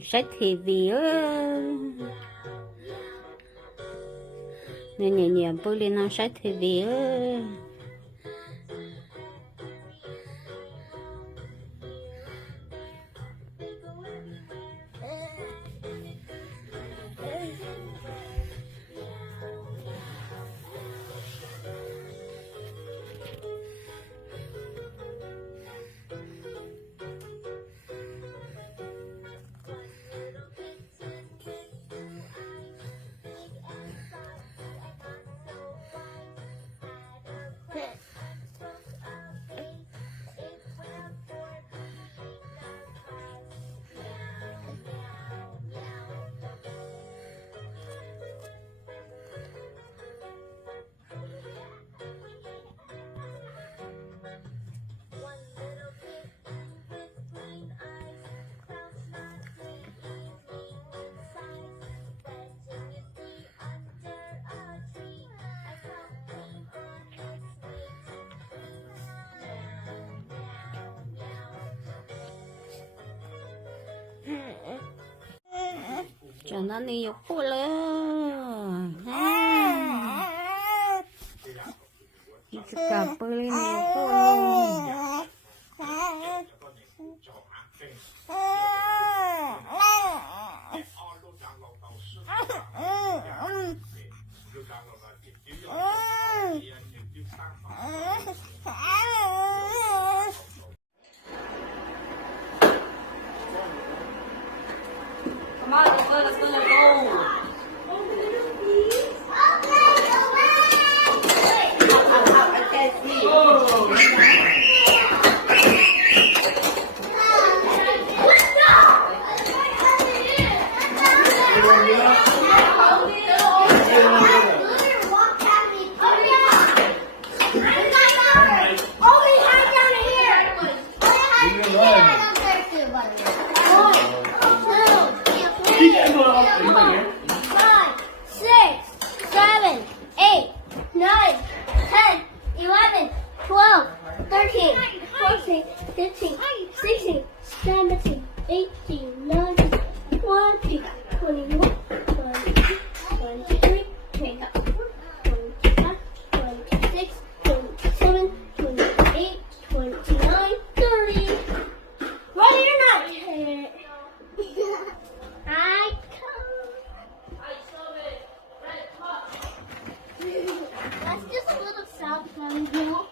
sách thì vía nên nhẹ nhẹ bơi lên nó sách thì vía cho nó đi dục cô lên cặp bơi lên dục cô Come on, let's go. I can't see. Five, 6, 7, 8, 9, 10, 11, 12, 13, 14, 15, 16, 17, 18, 19, 20, 21, 22, 23, 24, 25, 26, 27, 28, 29, 30. Roll your nut. I That's just a little sound from you.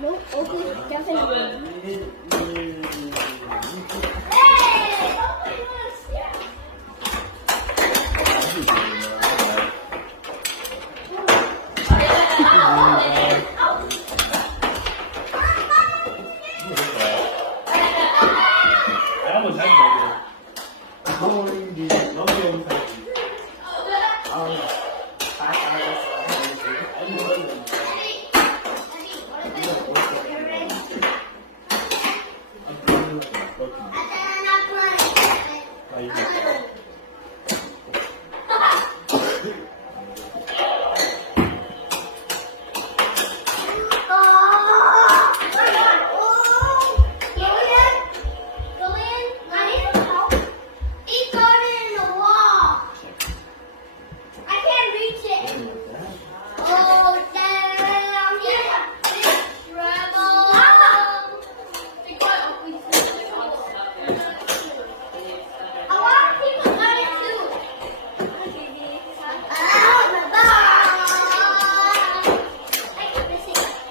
Nope, okay, definitely.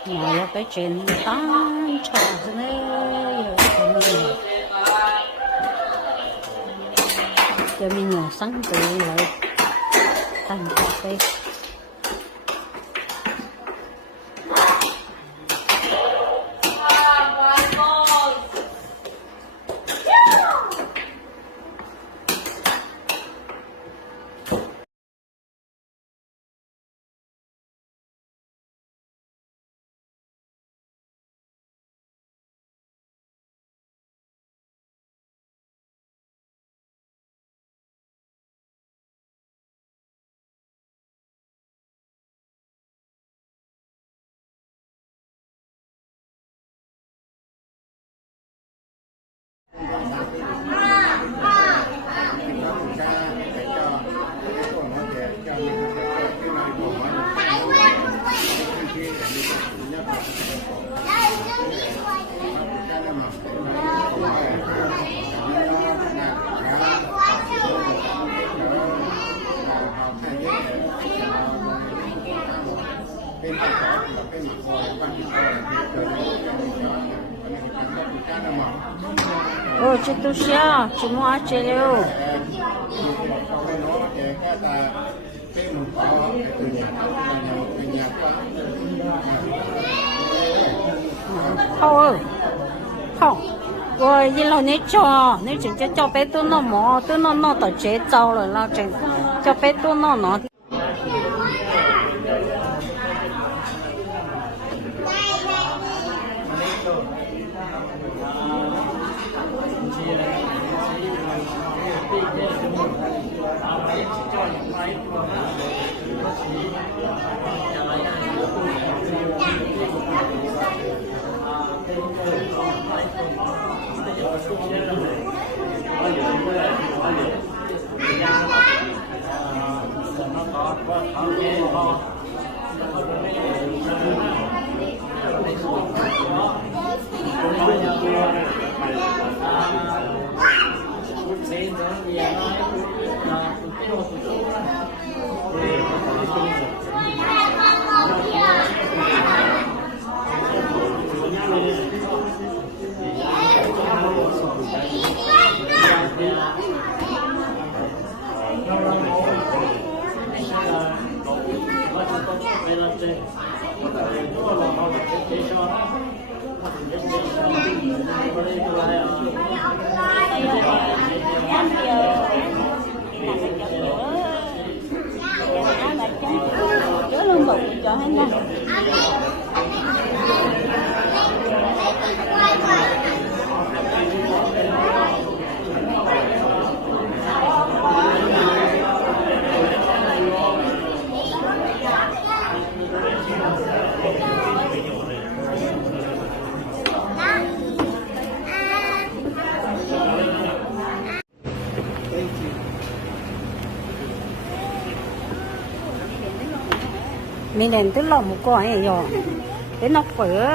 nhà cái chuyện tan trò này cho mình nhỏ sáng tự lại thành cà phê chỉ tu xia chỉ mua ăn chơi đâu không không rồi giờ lâu nếu chỉ cho bé tôi nó mỏ tôi nó tự chế trâu rồi lo chừng cho bé tôi nó mình đến tới lòng một con này rồi đến nó phở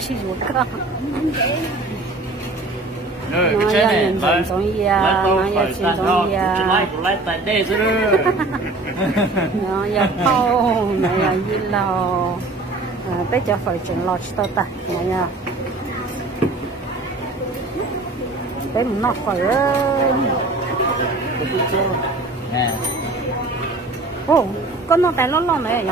chỉ một con nó giờ nhìn thấy giống như nó giờ chỉ giống như nó giờ khâu nó giờ gì lo bây giờ phải chuyển lo cho ta nha bé mình nọc phải ô con nó bé nó này nhỉ